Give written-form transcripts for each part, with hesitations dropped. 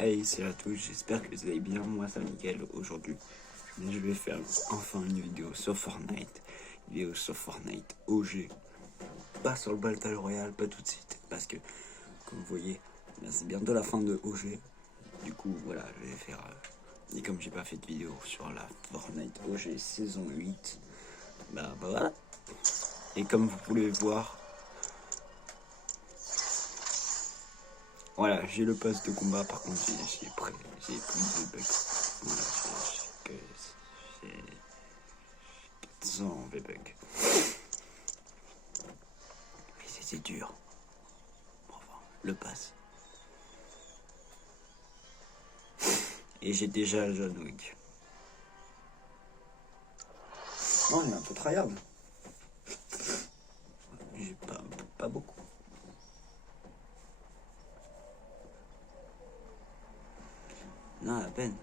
Hey, c'est la touche, j'espère que vous allez bien, moi c'est nickel. Aujourd'hui, je vais faire enfin une vidéo sur Fortnite. Une vidéo sur Fortnite OG. Pas sur le Battle Royale, pas tout de suite. Parce que, comme vous voyez, là c'est bientôt la fin de OG. Du coup, voilà, je vais faire... et comme j'ai pas fait de vidéo sur la Fortnite OG saison 8, bah voilà. Et comme vous pouvez voir, voilà, j'ai le pass de combat, par contre j'ai plus de bugs. Voilà, j'ai 400 V-Bucks. Mais c'était dur. Pour avoir le pass. Et j'ai déjà le John Wick. Non, il est un peu tryhard. J'ai pas beaucoup. Non, à peine.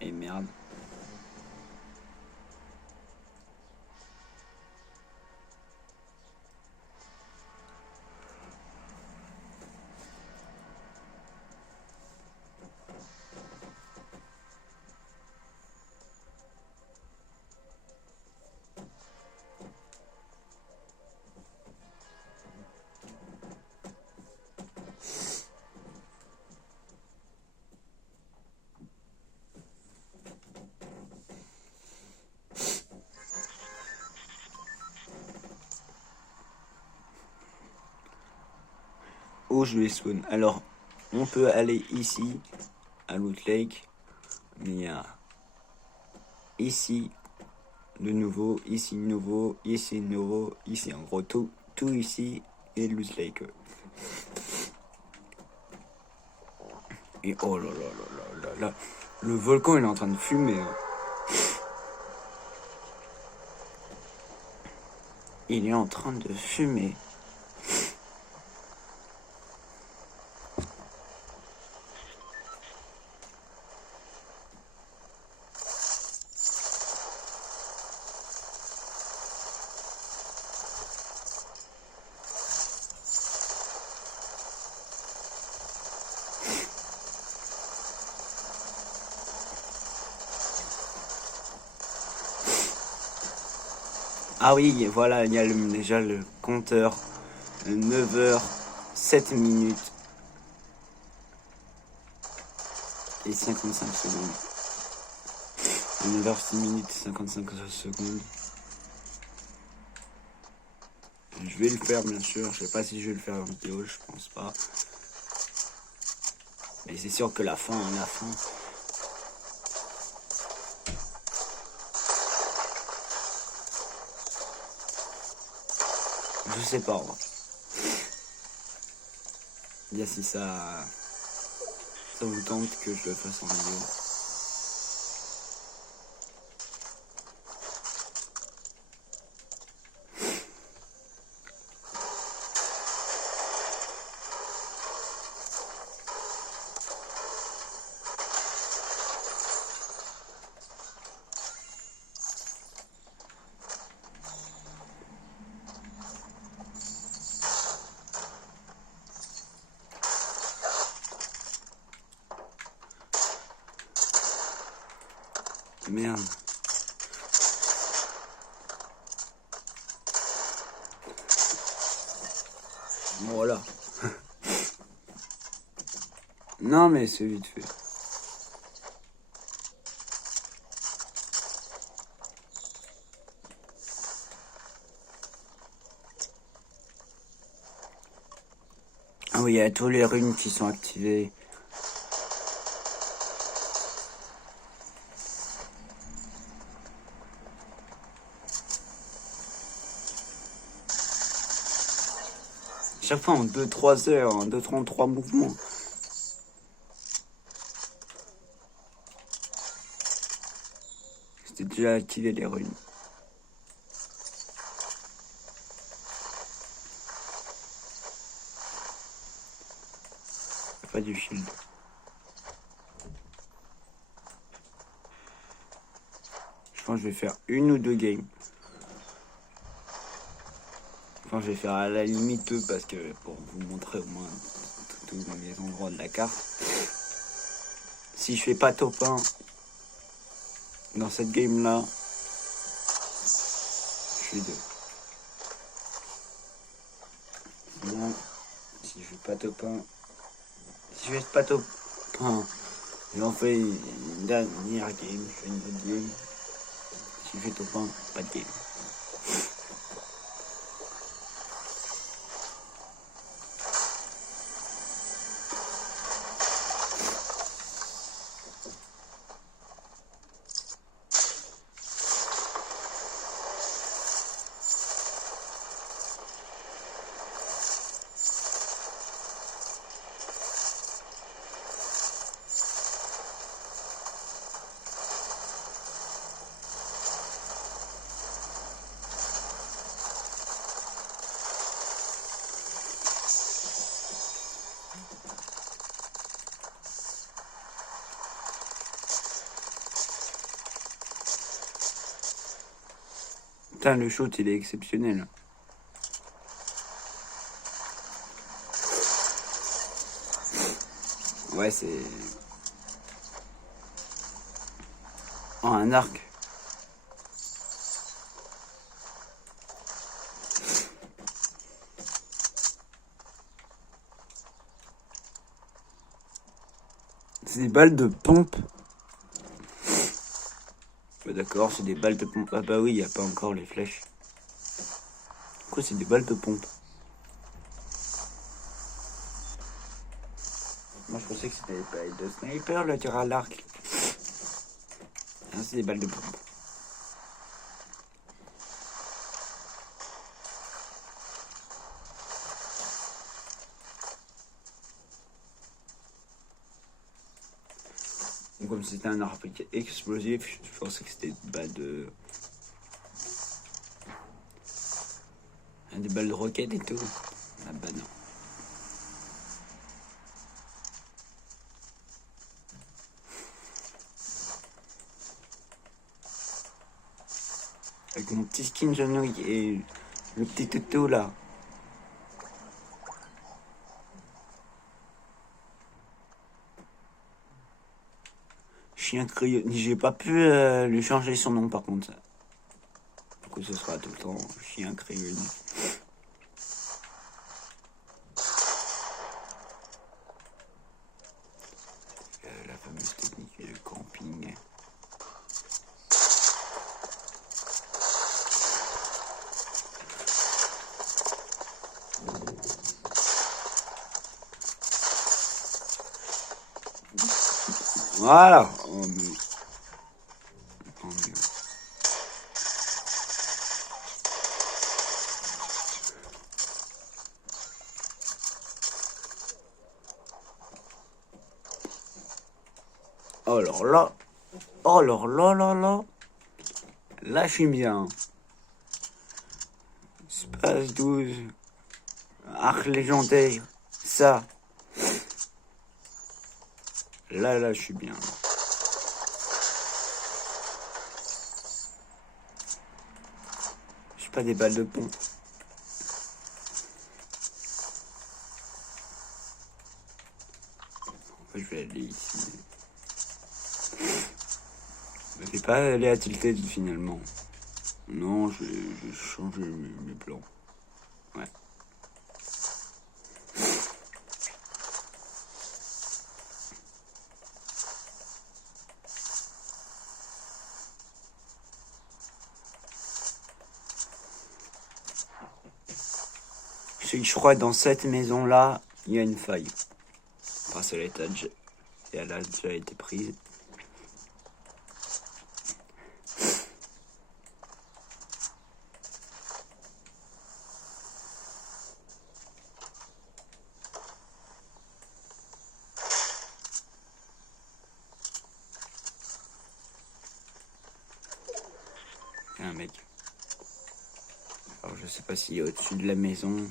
Et merde. Oh, je vais spawn. Alors, on peut aller ici, à Loot Lake. Mais il y a ici, de nouveau, ici de nouveau, ici de nouveau, ici en gros tout ici et Loot Lake. Et oh là là là là là là, le volcan il est en train de fumer. Il est en train de fumer. Ah oui, voilà, il y a déjà le compteur. 9h, 7 minutes et 55 secondes. 9h, 6 minutes et 55 secondes. Je vais le faire bien sûr, je sais pas si je vais le faire en vidéo, je pense pas. Mais c'est sûr que la fin. Je sais pas. Bien si ça vous tente que je le fasse en vidéo. Merde. Voilà. Non mais c'est vite fait. Ah oui, il y a tous les runes qui sont activées. Chaque fois en 2-3 heures, en 2-3 mouvements. C'était déjà activé les runes. pas du shield. Je pense que je vais faire 1 ou 2 games. Enfin, je vais faire à la limite 2 parce que pour vous montrer au moins tous les endroits de la carte. Si je fais pas top 1 dans cette game là, je suis 2. Sinon, si je fais pas top 1, si je fais pas top 1, j'en fais une dernière game, je fais une autre game. Si je fais top 1, pas de game. Putain, le shoot il est exceptionnel. Ouais, c'est... Oh, un arc. C'est des balles de pompe. Bah d'accord, c'est des balles de pompe. Ah bah oui, il n'y a pas encore les flèches. Pourquoi c'est des balles de pompe? Moi je pensais que c'était des balles de sniper, le tir à l'arc. Ah, c'est des balles de pompe. Comme c'était un arc explosif, je pensais que c'était des balles de... des balles de roquette et tout. Ah bah non. Avec mon petit skin jaune et le petit toutou là. Chien crayon. J'ai pas pu lui changer son nom par contre. Du coup ce sera tout le temps chien crayon. La fameuse technique de camping. Voilà. Oh, mais... oh, mais... oh alors là. Oh alors là là là. Là je suis bien. Space 12. Arc légendaire. Ça. Là je suis bien. Je suis pas des balles de pompe. Je vais aller ici. Je vais pas aller à Tilted finalement. Non, je vais changer mes plans. Ouais. Je crois que dans cette maison là, il y a une faille. Parce qu'elle elle a déjà été prise. Il y a un mec. Alors je sais pas s'il est au-dessus de la maison.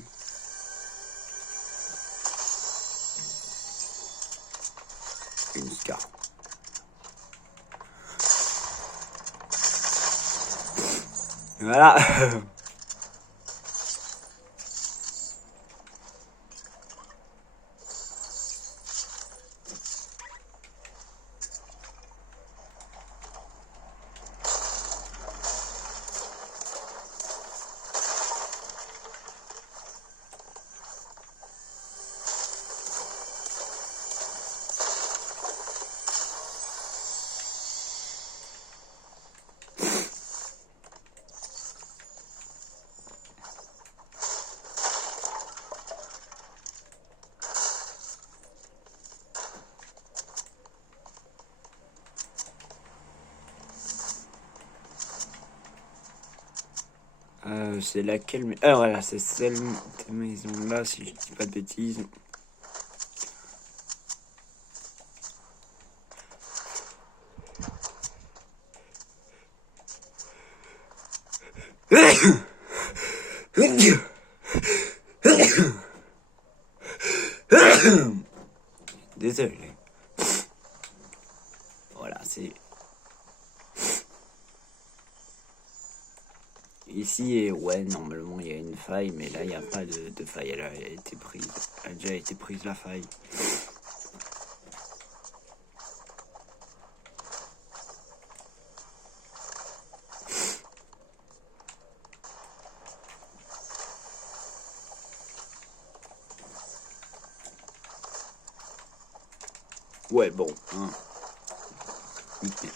une scar. Voilà. C'est laquelle? Ah voilà, c'est celle maison là, si je dis pas de bêtises. Désolé. Voilà, c'est... Ici, ouais, normalement, il y a une faille, mais là, il n'y a pas de faille. Elle a été prise. Elle a déjà été prise, la faille. Ouais, bon, hein. Nickel.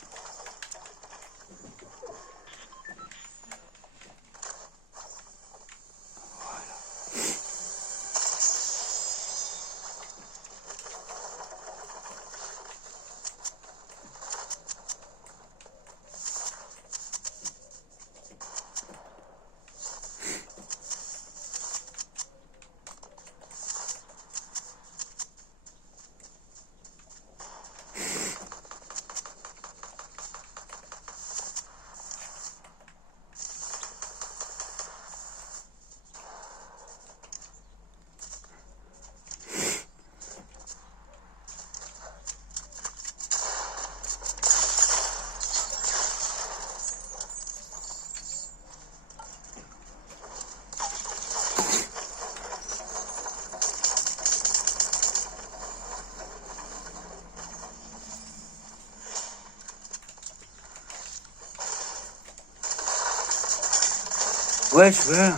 Ouais, je veux.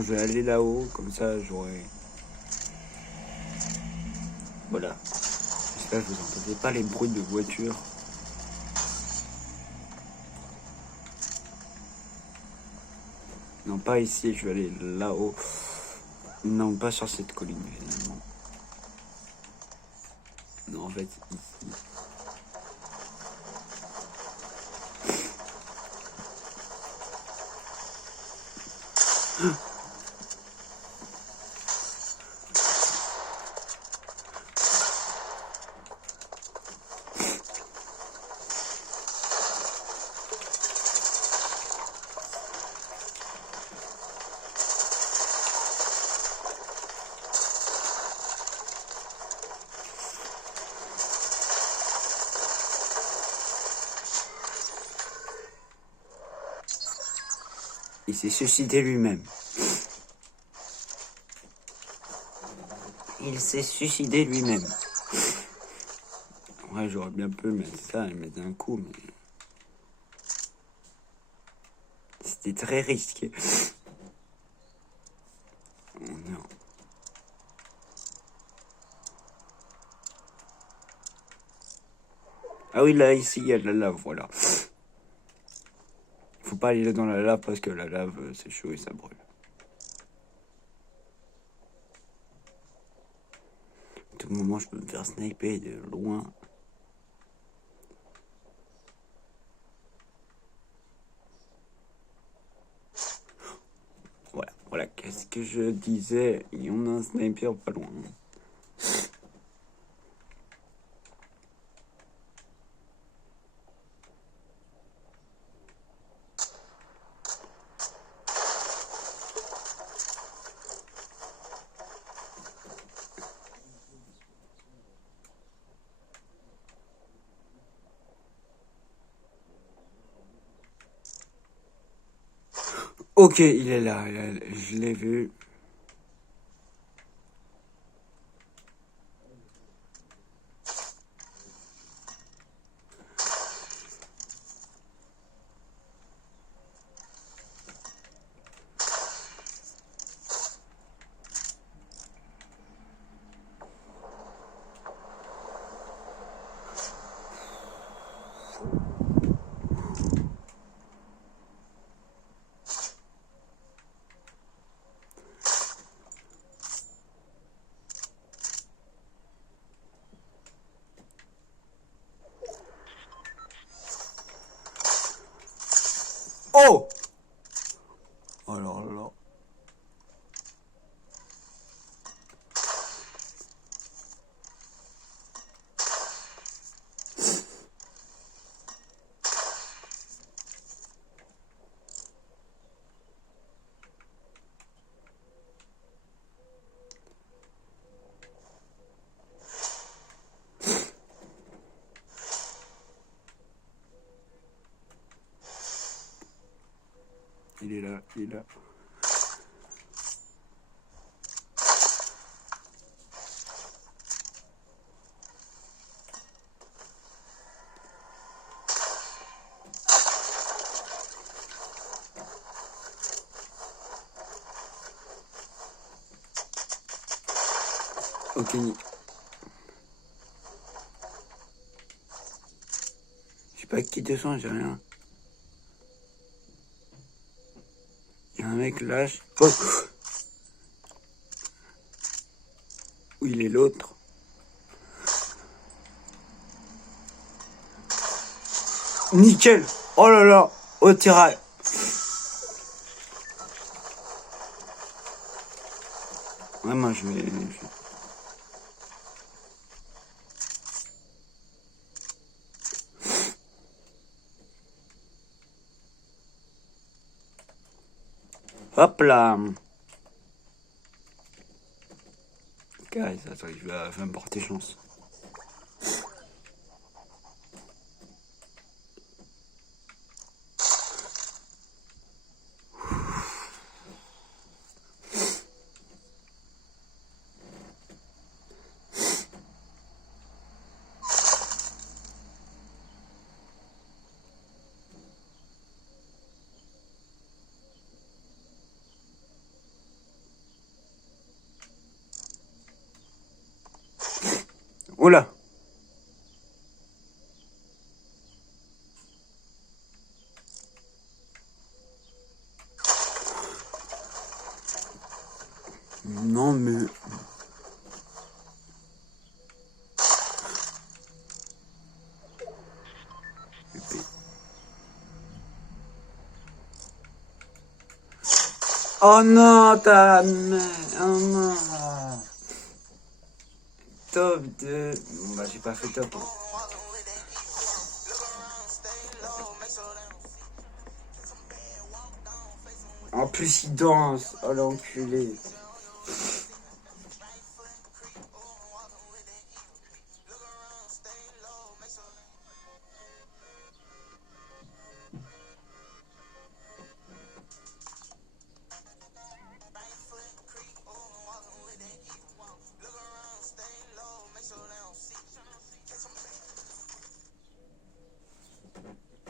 Je vais aller là-haut, comme ça j'aurai... Voilà. J'espère que vous n'entendez pas les bruits de voiture. Non, pas ici, je vais aller là-haut. Non, pas sur cette colline, finalement. Non, en fait, ici. Il s'est suicidé lui-même. Il s'est suicidé lui-même. Ouais, j'aurais bien pu mettre ça et mettre un coup, mais... C'était très risqué. Oh non. Ah oui, là, ici, il y a de la lave, voilà. Faut pas aller dans la lave parce que la lave, c'est chaud et ça brûle. À tout moment, je peux me faire sniper de loin. Voilà, qu'est-ce que je disais? Il y en a un sniper pas loin. Ok, il est là, je l'ai vu. Oh! Alors là. Il est là, il est là. Ok. Je sais pas qui descend, j'ai rien. Il y a un mec lâche. Oh! Où il est l'autre? Nickel! Oh là là! Au tirail! Ouais, moi je vais. Hop là! Guys, attends, je vais me porter chance. Oula! Non mais. Oh non, ta mère! Oh non! Top 2. Bon bah j'ai pas fait top. Hein. En plus il danse. Oh l'enculé.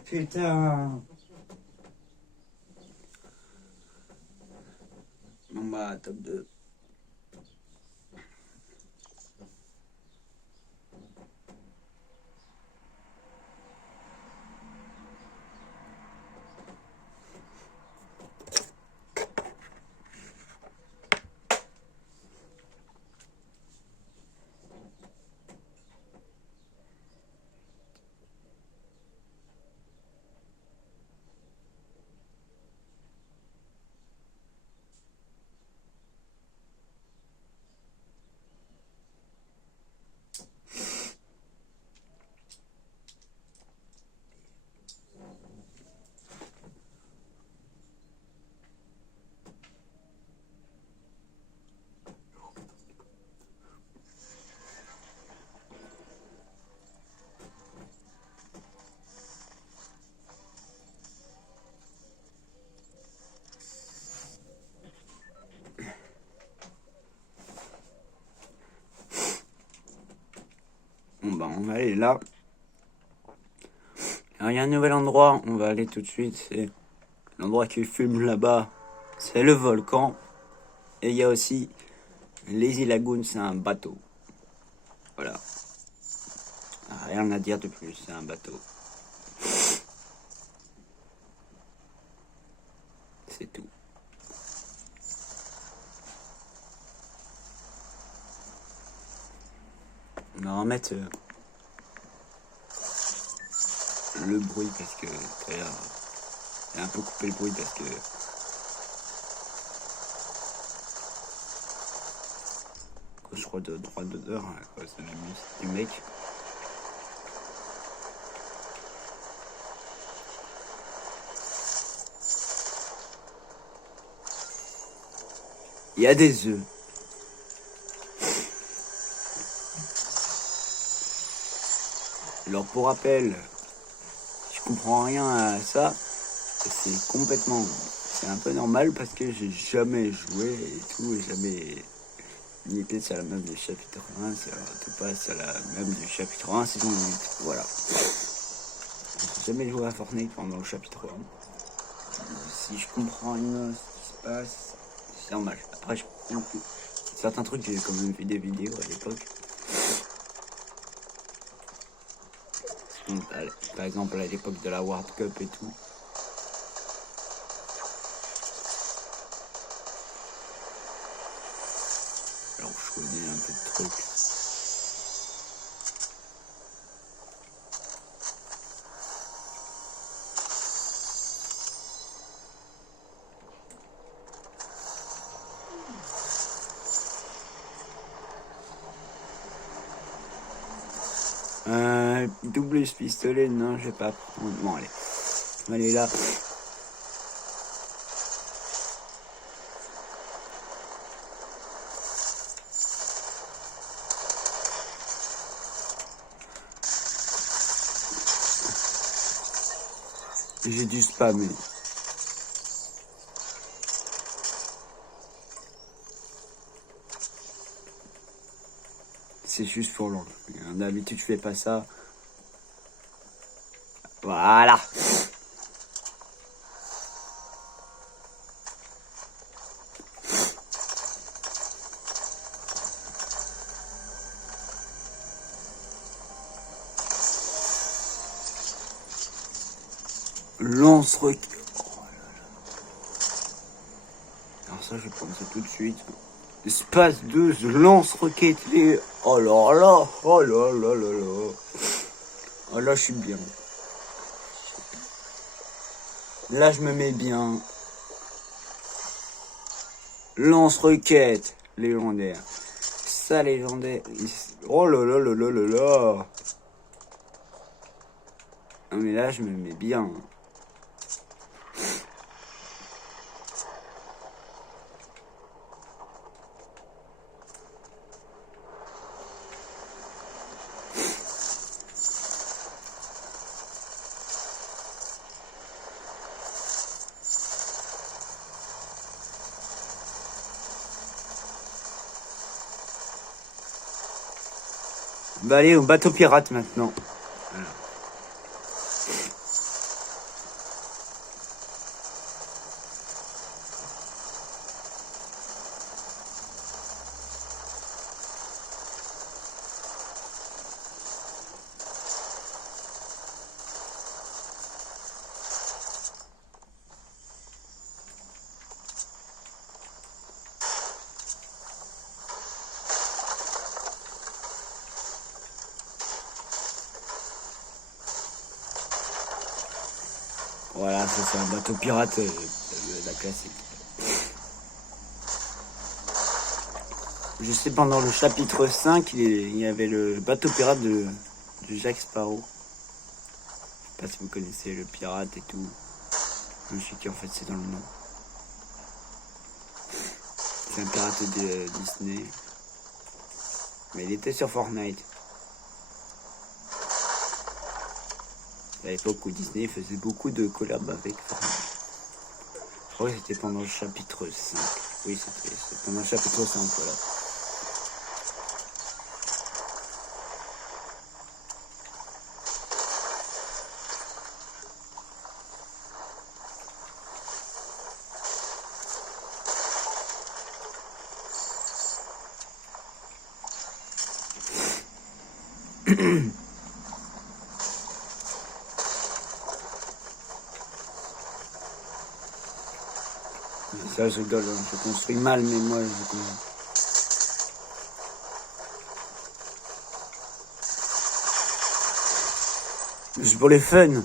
Putain. Bon bah, top 2. Bon bah, on va aller là. Alors, il y a un nouvel endroit, on va aller tout de suite. C'est l'endroit qui fume là-bas. C'est le volcan. Et il y a aussi Lazy Lagoon, c'est un bateau. Voilà. Rien à dire de plus, c'est un bateau. C'est tout. On va remettre le bruit parce que tout à l'heure, j'ai un peu coupé le bruit parce que je crois de droit d'odeur à cause de la musique du mec. Il y a des œufs. Alors pour rappel, je comprends rien à ça. C'est complètement... C'est un peu normal parce que j'ai jamais joué et tout, et jamais limité sur la même du chapitre 1, tout passe sur la même du chapitre 1, saison 8. Voilà. J'ai jamais joué à Fortnite pendant le chapitre 1. Si je comprends rien ce qui se passe, c'est normal. Après, je comprends certains trucs, j'ai quand même vu des vidéos à l'époque. Par exemple, à l'époque de la World Cup et tout. Alors, je connais un peu de trucs. Double pistolet, non, je vais pas prendre. Bon, allez. Allez, là. J'ai dû spammer. C'est juste pour l'angle. D'habitude, je fais pas ça. Voilà. Lance-roquette. Oh là là. Alors ça, je vais prendre ça tout de suite. Espace 2, lance-roquette. Oh là là. Oh là là là là. Oh là, je suis bien. Là, je me mets bien. Lance-roquette. Légendaire. Ça, légendaire. Oh là là là là là là. Non mais là, je me mets bien. Bah allez, au bateau pirate maintenant. Voilà. Voilà, c'est un bateau pirate, la classique. Je sais, pendant le chapitre 5, il y avait le bateau pirate de Jack Sparrow. Je sais pas si vous connaissez le pirate et tout. Je sais qu'en fait c'est dans le nom. C'est un pirate de Disney. Mais il était sur Fortnite. À l'époque où Disney faisait beaucoup de collabs avec Fortnite. Je crois que c'était pendant le chapitre 5. Oui, c'était pendant le chapitre 5, voilà. Ça, je rigole, je construis mal, mais moi, c'est pour les fun.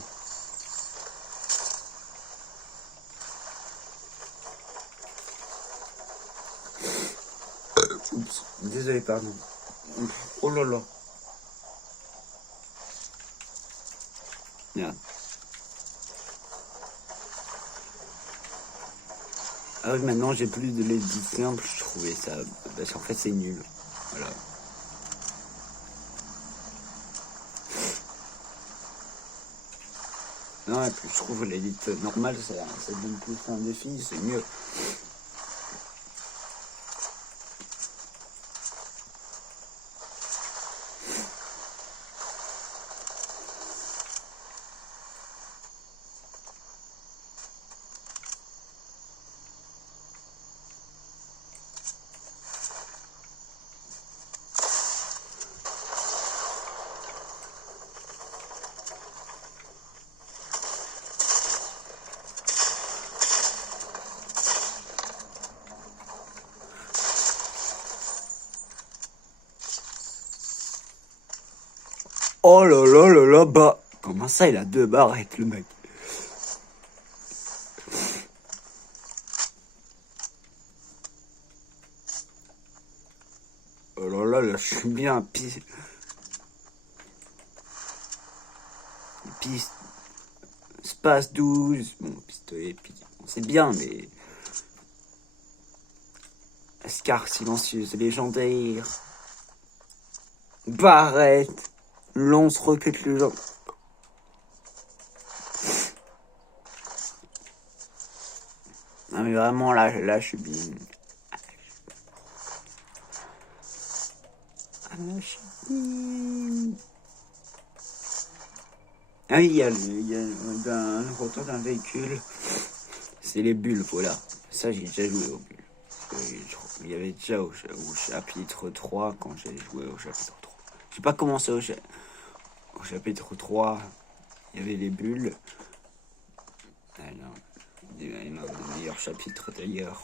Oups, désolé, pardon. Oh là là. Merde. Ah oui, maintenant j'ai plus de l'édition, je trouvais ça, parce qu'en fait c'est nul. Voilà. Non, et puis je trouve l'édite normale, ça donne plus un défi, c'est mieux. Oh là là là là, bah. Comment ça, il a 2 barrettes, le mec? Oh là là, là, je suis bien piste. Space 12. Bon, pistolet, puis c'est bien, mais. Scar silencieuse légendaire. Barrette. Lance roquette le genre. Non mais vraiment là je suis bien. Ah oui, il y a un retour d'un véhicule. C'est les bulles, voilà. Ça j'ai déjà joué aux bulles. Il y avait déjà au chapitre 3 quand j'ai joué au chapitre 3. J'ai pas commencé au chapitre 3. Il y avait les bulles. Alors, des meilleurs chapitres d'ailleurs.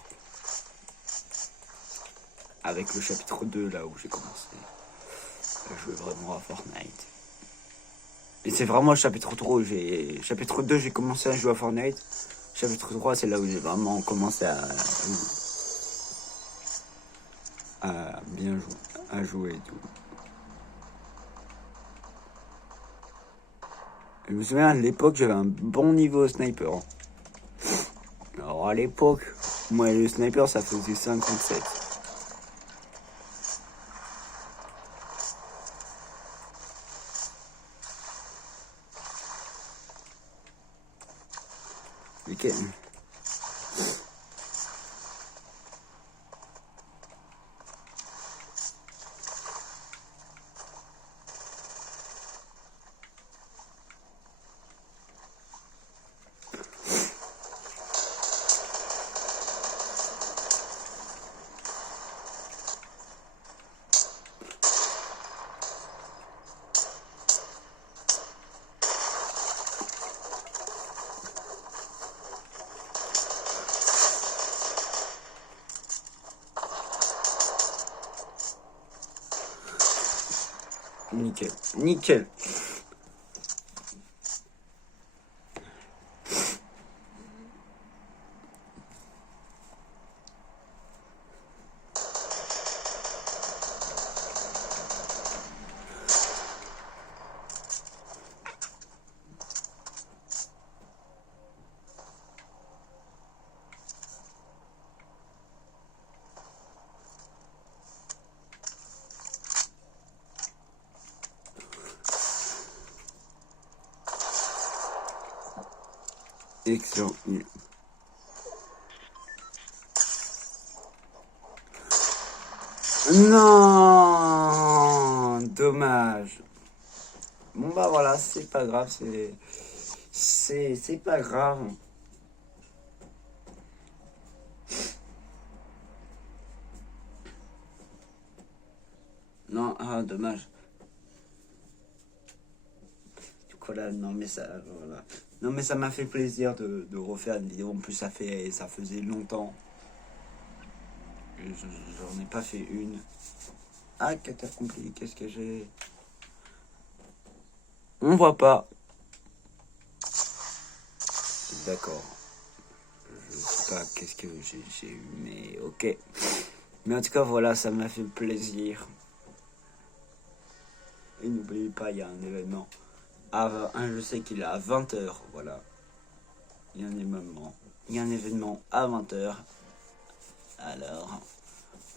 Avec le chapitre 2 là où j'ai commencé à jouer vraiment à Fortnite. Et c'est vraiment le chapitre 3 où chapitre 2 j'ai commencé à jouer à Fortnite. Chapitre 3 c'est là où j'ai vraiment commencé à bien jouer, à jouer et tout. Je me souviens à l'époque j'avais un bon niveau sniper. Alors à l'époque, moi le sniper ça faisait 57. Ok. Nickel. Excellent. Non, dommage. Bon bah voilà, c'est pas grave, c'est pas grave. Non, ah dommage. Du coup là, non mais ça, voilà. Non mais ça m'a fait plaisir de refaire une vidéo. En plus ça faisait longtemps. J'en ai pas fait une. Ah, quête accomplie, qu'est-ce que j'ai? On voit pas. D'accord. Je sais pas qu'est-ce que j'ai eu, mais ok. Mais en tout cas, voilà, ça m'a fait plaisir. Et n'oubliez pas, il y a un événement. Je sais qu'il est à 20h, voilà. Il y a un événement à 20h. Alors,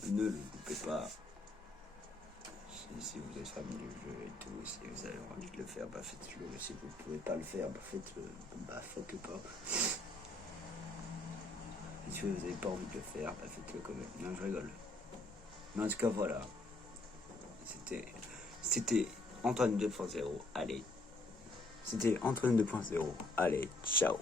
ne le loupez pas. Si vous êtes familier du jeu et tout, si vous avez envie de le faire, bah faites-le. Si vous ne pouvez pas le faire, bah faites-le. Bah faites-le pas. Et si vous n'avez pas envie de le faire, bah faites-le quand même. Non, je rigole. Mais en tout cas, voilà. C'était Antoine 2.0. Allez. C'était Antoine 2.0. Allez, ciao.